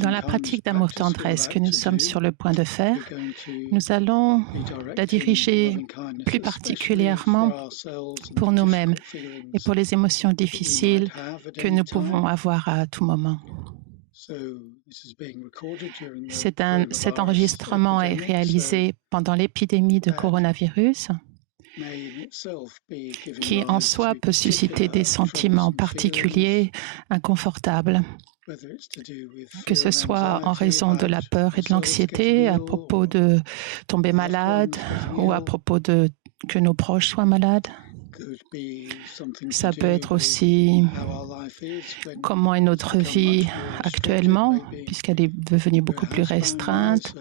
Dans la pratique d'amour-tendresse que nous sommes sur le point de faire, nous allons la diriger plus particulièrement pour nous-mêmes et pour les émotions difficiles que nous pouvons avoir à tout moment. Cet enregistrement est réalisé pendant l'épidémie de coronavirus, qui en soi peut susciter des sentiments particuliers, inconfortables, que ce soit en raison de la peur et de l'anxiété à propos de tomber malade ou à propos de que nos proches soient malades. Ça peut être aussi comment est notre vie actuellement, puisqu'elle est devenue beaucoup plus restreinte.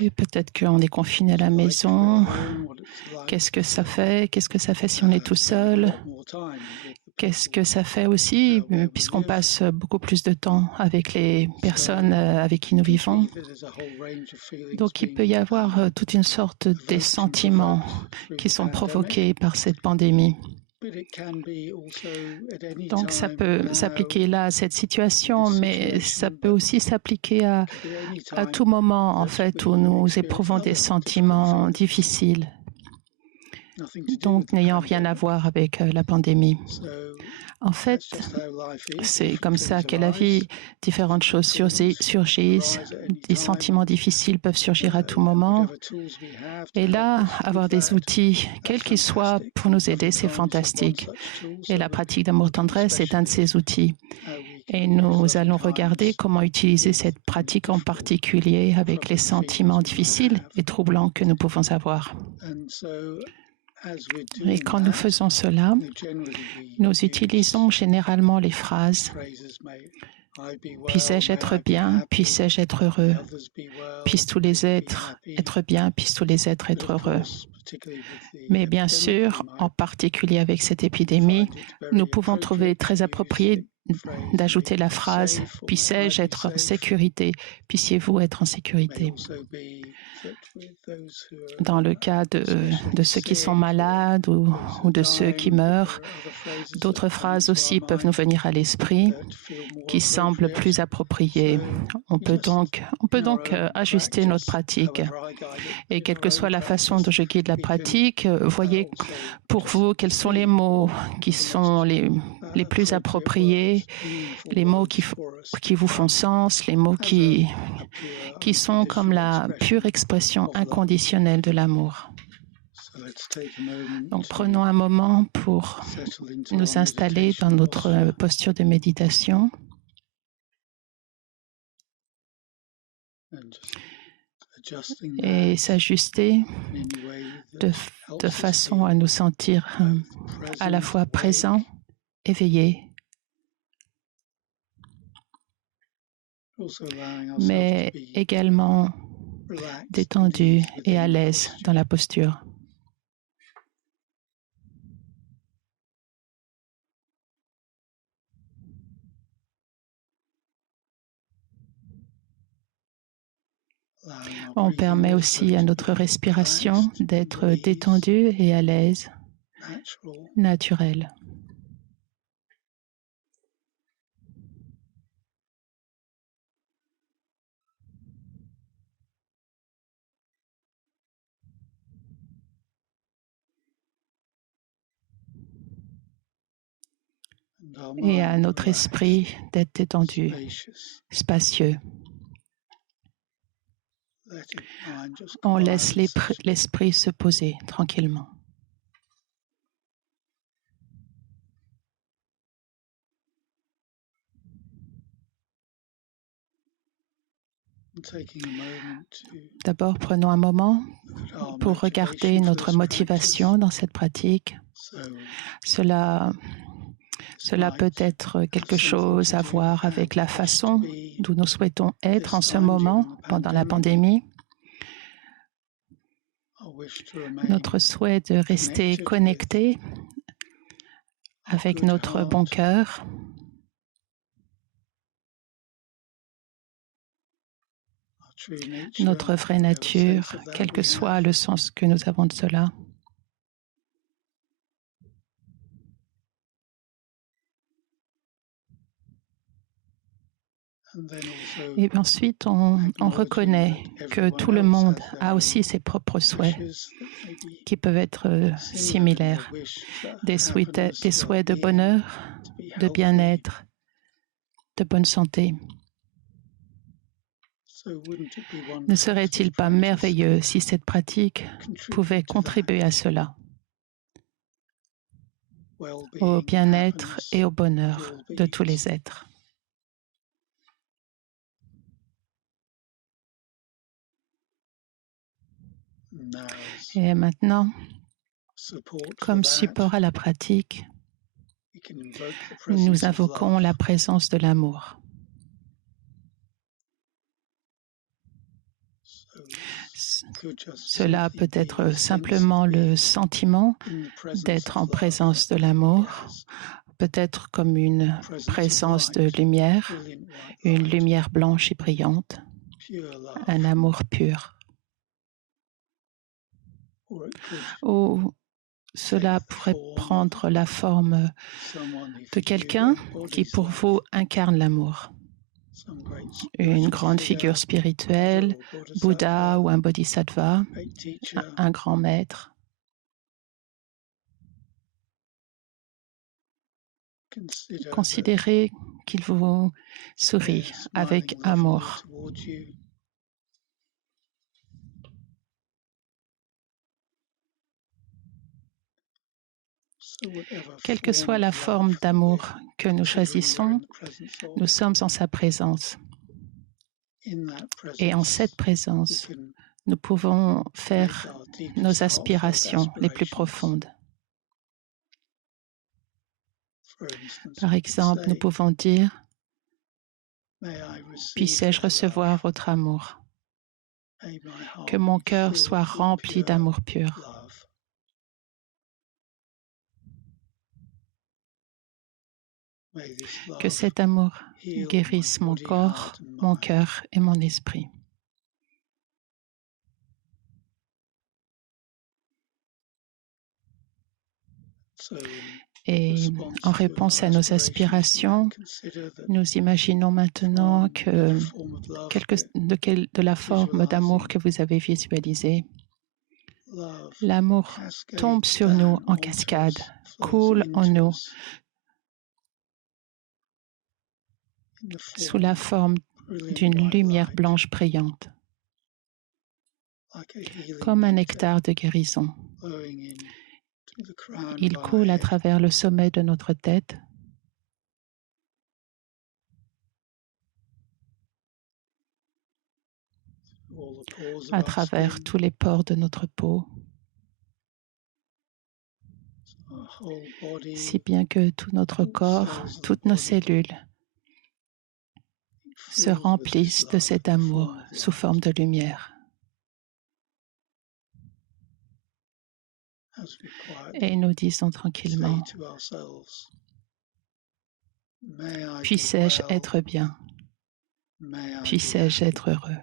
Et peut-être qu'on est confiné à la maison. Qu'est-ce que ça fait? Qu'est-ce que ça fait si on est tout seul? Qu'est-ce que ça fait aussi, puisqu'on passe beaucoup plus de temps avec les personnes avec qui nous vivons? Donc, il peut y avoir toute une sorte de sentiments qui sont provoqués par cette pandémie. Donc, ça peut s'appliquer là à cette situation, mais ça peut aussi s'appliquer à tout moment, en fait, où nous éprouvons des sentiments difficiles, donc n'ayant rien à voir avec la pandémie. En fait, c'est comme ça qu'est la vie. Différentes choses surgissent, des sentiments difficiles peuvent surgir à tout moment. Et là, avoir des outils, quels qu'ils soient, pour nous aider, c'est fantastique. Et la pratique d'amour-tendresse est un de ces outils. Et nous allons regarder comment utiliser cette pratique en particulier avec les sentiments difficiles et troublants que nous pouvons avoir. Et quand nous faisons cela, nous utilisons généralement les phrases « Puissais-je être bien, puissais-je être heureux, puissent tous les êtres être bien, puissent tous les êtres être heureux ». Mais bien sûr, en particulier avec cette épidémie, nous pouvons trouver très approprié d'ajouter la phrase « Puissais-je être en sécurité, puissiez-vous être en sécurité ». Dans le cas de ceux qui sont malades ou de ceux qui meurent, d'autres phrases aussi peuvent nous venir à l'esprit qui semblent plus appropriées. On peut donc ajuster notre pratique. Et quelle que soit la façon dont je guide la pratique, voyez pour vous quels sont les mots qui sont les plus appropriés, les mots qui vous font sens, les mots qui sont comme la pure expression inconditionnelle de l'amour. Donc, prenons un moment pour nous installer dans notre posture de méditation et s'ajuster de façon à nous sentir à la fois présents, éveillés, mais également détendus et à l'aise dans la posture. On permet aussi à notre respiration d'être détendue et à l'aise, naturelle. Et à notre esprit d'être détendu, spacieux. On laisse l'esprit se poser tranquillement. D'abord, prenons un moment pour regarder notre motivation dans cette pratique. Cela peut être quelque chose à voir avec la façon dont nous souhaitons être en ce moment pendant la pandémie. Notre souhait de rester connecté avec notre bon cœur. Notre vraie nature, quel que soit le sens que nous avons de cela. Et ensuite, on reconnaît que tout le monde a aussi ses propres souhaits qui peuvent être similaires, des souhaits de bonheur, de bien-être, de bonne santé. Ne serait-il pas merveilleux si cette pratique pouvait contribuer à cela, au bien-être et au bonheur de tous les êtres? Et maintenant, comme support à la pratique, nous invoquons la présence de l'amour. Cela peut être simplement le sentiment d'être en présence de l'amour, peut-être comme une présence de lumière, une lumière blanche et brillante, un amour pur. Ou cela pourrait prendre la forme de quelqu'un qui pour vous incarne l'amour. Une grande figure spirituelle, Bouddha ou un bodhisattva, un grand maître. Considérez qu'il vous sourit avec amour. Quelle que soit la forme d'amour que nous choisissons, nous sommes en sa présence. Et en cette présence, nous pouvons faire nos aspirations les plus profondes. Par exemple, nous pouvons dire « Puissais-je recevoir votre amour ?» Que mon cœur soit rempli d'amour pur. Que cet amour guérisse mon corps, mon cœur et mon esprit. Et en réponse à nos aspirations, nous imaginons maintenant que de la forme d'amour que vous avez visualisée, l'amour tombe sur nous en cascade, coule en nous sous la forme d'une lumière blanche brillante, comme un nectar de guérison. Il coule à travers le sommet de notre tête, à travers tous les pores de notre peau, si bien que tout notre corps, toutes nos cellules se remplissent de cet amour sous forme de lumière. Et nous disons tranquillement, puissais-je être bien, puissais-je être heureux.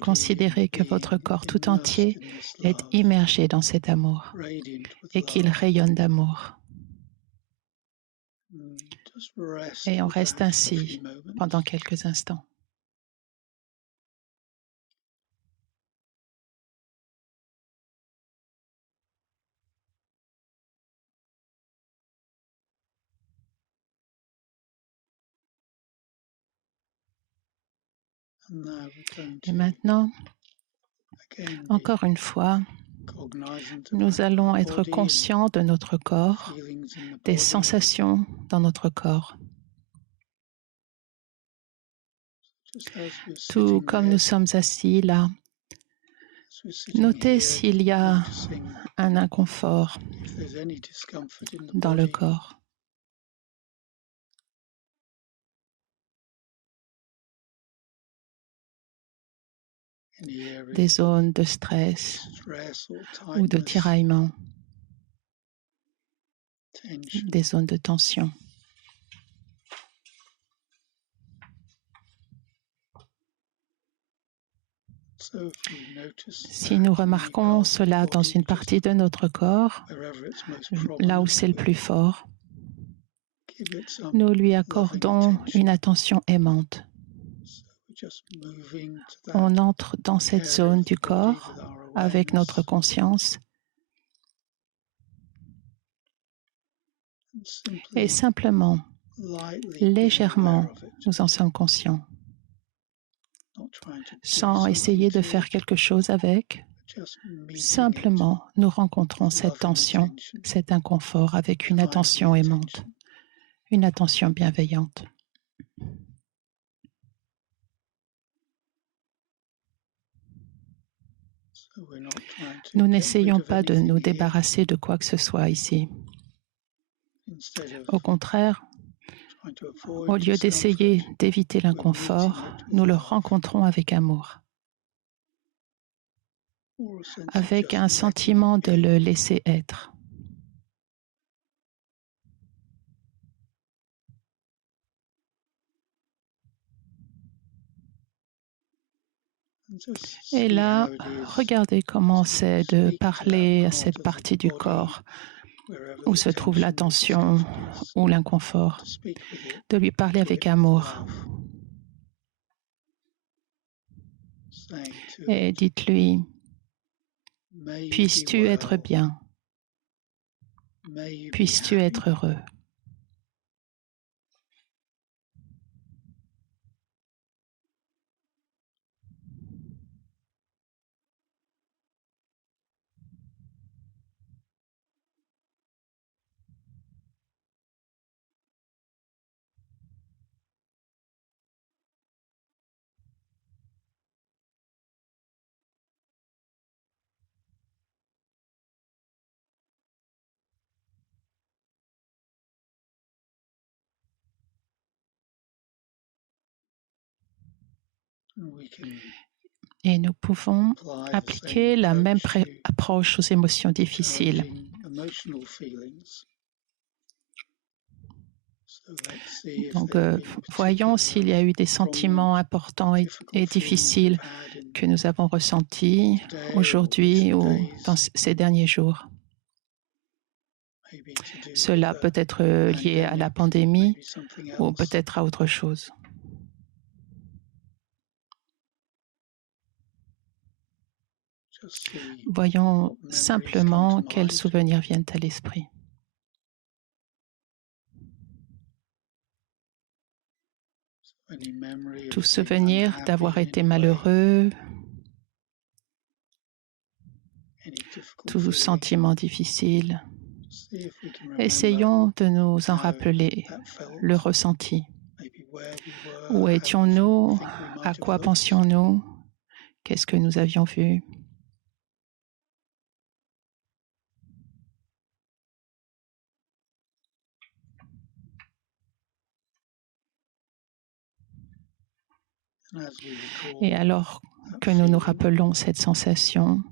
Considérez que votre corps tout entier est immergé dans cet amour et qu'il rayonne d'amour. Et on reste ainsi pendant quelques instants. Et maintenant, encore une fois, nous allons être conscients de notre corps, des sensations dans notre corps. Tout comme nous sommes assis là, Notez s'il y a un inconfort dans le corps. Des zones de stress ou de tiraillement, des zones de tension. Si nous remarquons cela dans une partie de notre corps, là où c'est le plus fort, nous lui accordons une attention aimante. On entre dans cette zone du corps avec notre conscience et simplement, légèrement, nous en sommes conscients, sans essayer de faire quelque chose avec. Simplement, nous rencontrons cette tension, cet inconfort avec une attention aimante, une attention bienveillante. Nous n'essayons pas de nous débarrasser de quoi que ce soit ici. Au contraire, au lieu d'essayer d'éviter l'inconfort, nous le rencontrons avec amour, avec un sentiment de le laisser être. Et là, regardez comment c'est de parler à cette partie du corps où se trouve la tension ou l'inconfort, de lui parler avec amour. Et dites-lui, puisses-tu être bien, puisses-tu être heureux. Et nous pouvons appliquer la même approche aux émotions difficiles. Donc, voyons s'il y a eu des sentiments importants et difficiles que nous avons ressentis aujourd'hui ou dans ces derniers jours. Cela peut être lié à la pandémie ou peut-être à autre chose. Voyons simplement quels souvenirs viennent à l'esprit. Tout souvenir d'avoir été malheureux, tout sentiment difficile. Essayons de nous en rappeler le ressenti. Où étions-nous? À quoi pensions-nous? Qu'est-ce que nous avions vu? Et alors que nous nous rappelons cette sensation,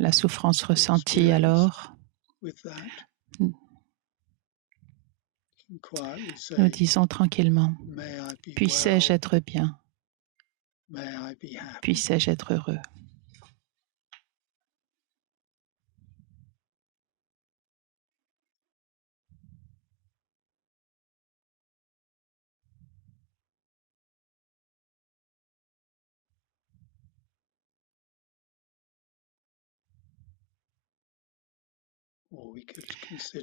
la souffrance ressentie alors, nous disons tranquillement, puissais-je être bien, puissais-je être heureux.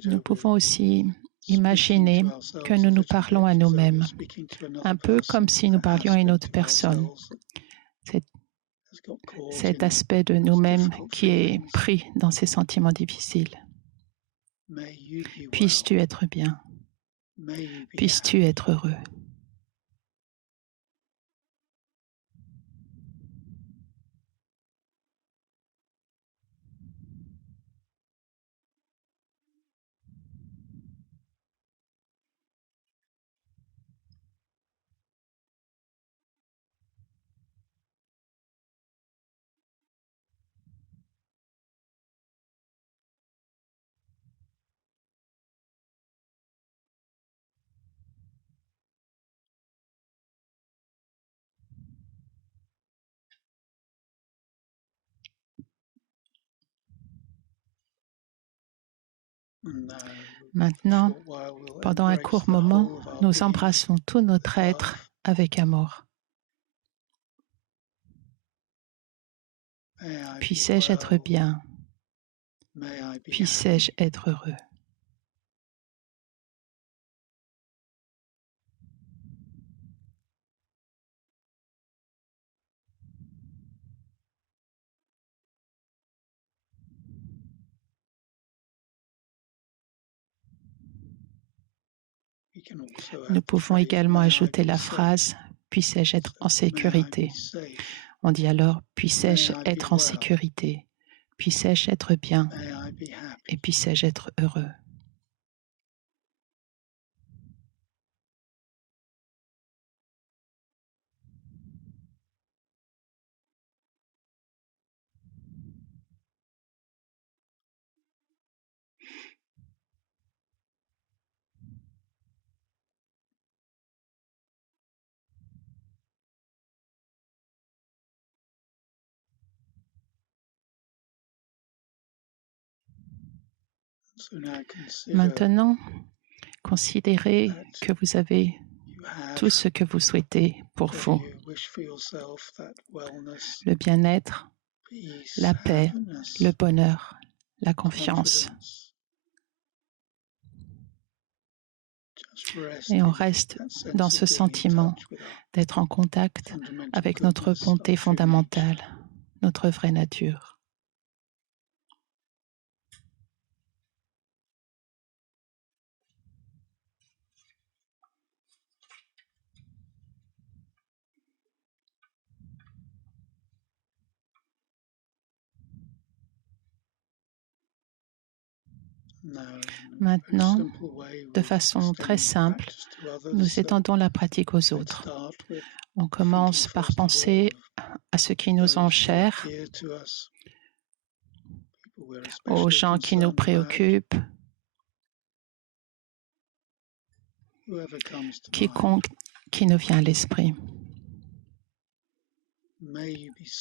Nous pouvons aussi imaginer que nous nous parlons à nous-mêmes, un peu comme si nous parlions à une autre personne. Cet aspect de nous-mêmes qui est pris dans ces sentiments difficiles. Puisses-tu être bien, puisses-tu être heureux. Maintenant, pendant un court moment, nous embrassons tout notre être avec amour. Puissais-je être bien? Puissais-je être heureux? Nous pouvons également ajouter la phrase « Puissais-je être en sécurité ?» On dit alors « Puissais-je être en sécurité? Puissais-je être bien? Et puissais-je être heureux ?» Maintenant, considérez que vous avez tout ce que vous souhaitez pour vous. Le bien-être, la paix, le bonheur, la confiance. Et on reste dans ce sentiment d'être en contact avec notre bonté fondamentale, notre vraie nature. Maintenant, de façon très simple, nous étendons la pratique aux autres. On commence par penser à ceux qui nous sont chers, aux gens qui nous préoccupent, quiconque qui nous vient à l'esprit.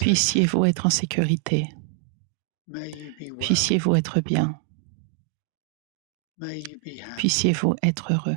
Puissiez-vous être en sécurité. Puissiez-vous être bien. Puissiez-vous être heureux.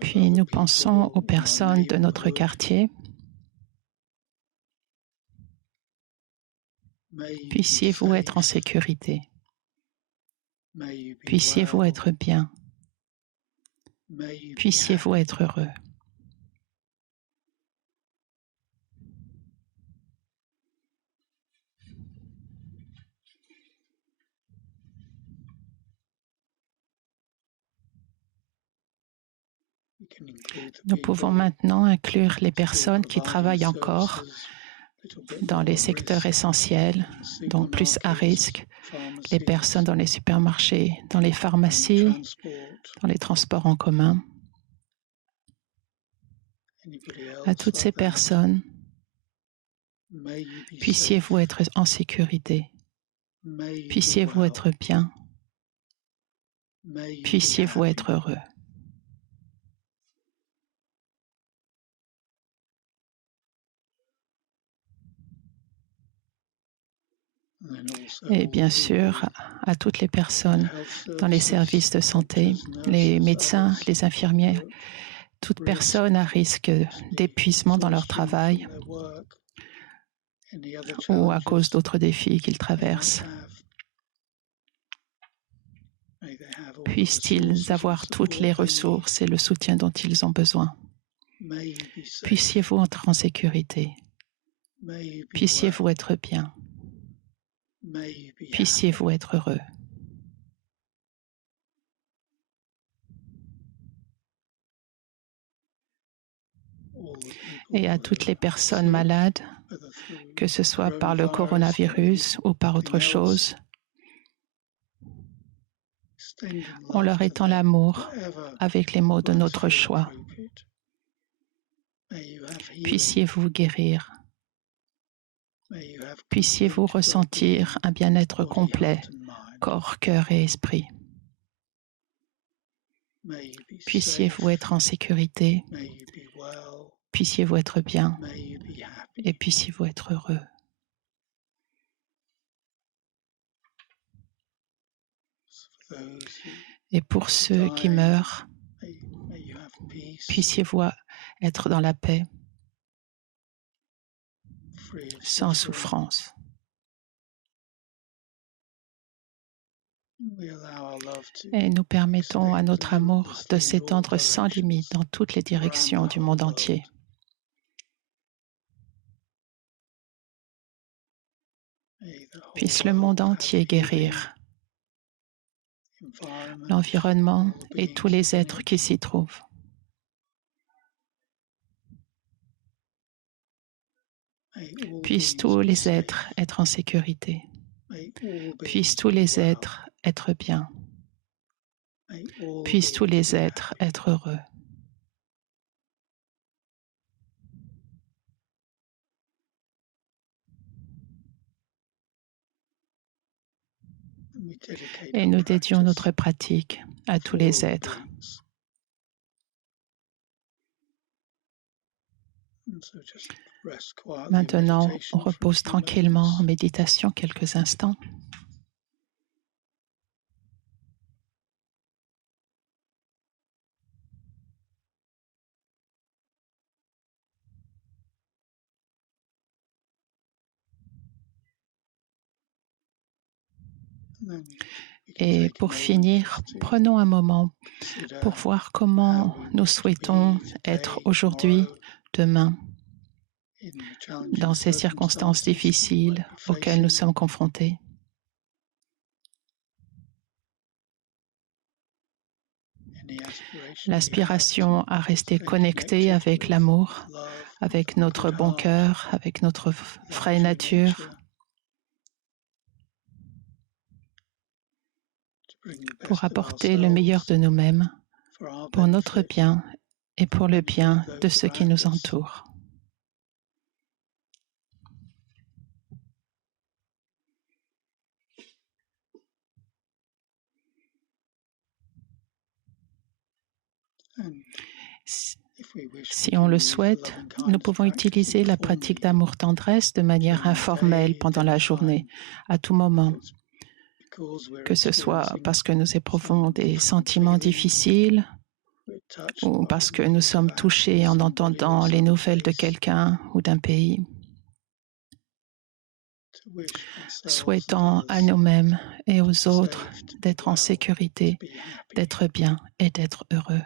Puis nous pensons aux personnes de notre quartier. Puissiez-vous être en sécurité. Puissiez-vous être bien. Puissiez-vous être heureux. Nous pouvons maintenant inclure les personnes qui travaillent encore dans les secteurs essentiels, donc plus à risque, les personnes dans les supermarchés, dans les pharmacies, dans les transports en commun. À toutes ces personnes, puissiez-vous être en sécurité, puissiez-vous être bien, puissiez-vous être heureux. Et bien sûr, à toutes les personnes dans les services de santé, les médecins, les infirmières, toute personne à risque d'épuisement dans leur travail ou à cause d'autres défis qu'ils traversent. Puissent-ils avoir toutes les ressources et le soutien dont ils ont besoin. Puissiez-vous être en sécurité. Puissiez-vous être bien. Puissiez-vous être heureux. Et à toutes les personnes malades, que ce soit par le coronavirus ou par autre chose, on leur étend l'amour avec les mots de notre choix. Puissiez-vous guérir. Puissiez-vous ressentir un bien-être complet, corps, cœur et esprit. Puissiez-vous être en sécurité. Puissiez-vous être bien. Et puissiez-vous être heureux. Et pour ceux qui meurent, puissiez-vous être dans la paix, sans souffrance. Et nous permettons à notre amour de s'étendre sans limite dans toutes les directions du monde entier. Puisse le monde entier guérir, l'environnement et tous les êtres qui s'y trouvent. Puissent tous les êtres être en sécurité. Puissent tous les êtres être bien. Puissent tous les êtres être heureux. Et nous dédions notre pratique à tous les êtres. Maintenant, on repose tranquillement en méditation quelques instants. Et pour finir, prenons un moment pour voir comment nous souhaitons être aujourd'hui, demain, dans ces circonstances difficiles auxquelles nous sommes confrontés. L'aspiration à rester connecté avec l'amour, avec notre bon cœur, avec notre vraie nature, pour apporter le meilleur de nous-mêmes, pour notre bien et pour le bien de ceux qui nous entourent. Si on le souhaite, nous pouvons utiliser la pratique d'amour-tendresse de manière informelle pendant la journée, à tout moment, que ce soit parce que nous éprouvons des sentiments difficiles ou parce que nous sommes touchés en entendant les nouvelles de quelqu'un ou d'un pays. Souhaitant à nous-mêmes et aux autres d'être en sécurité, d'être bien et d'être heureux.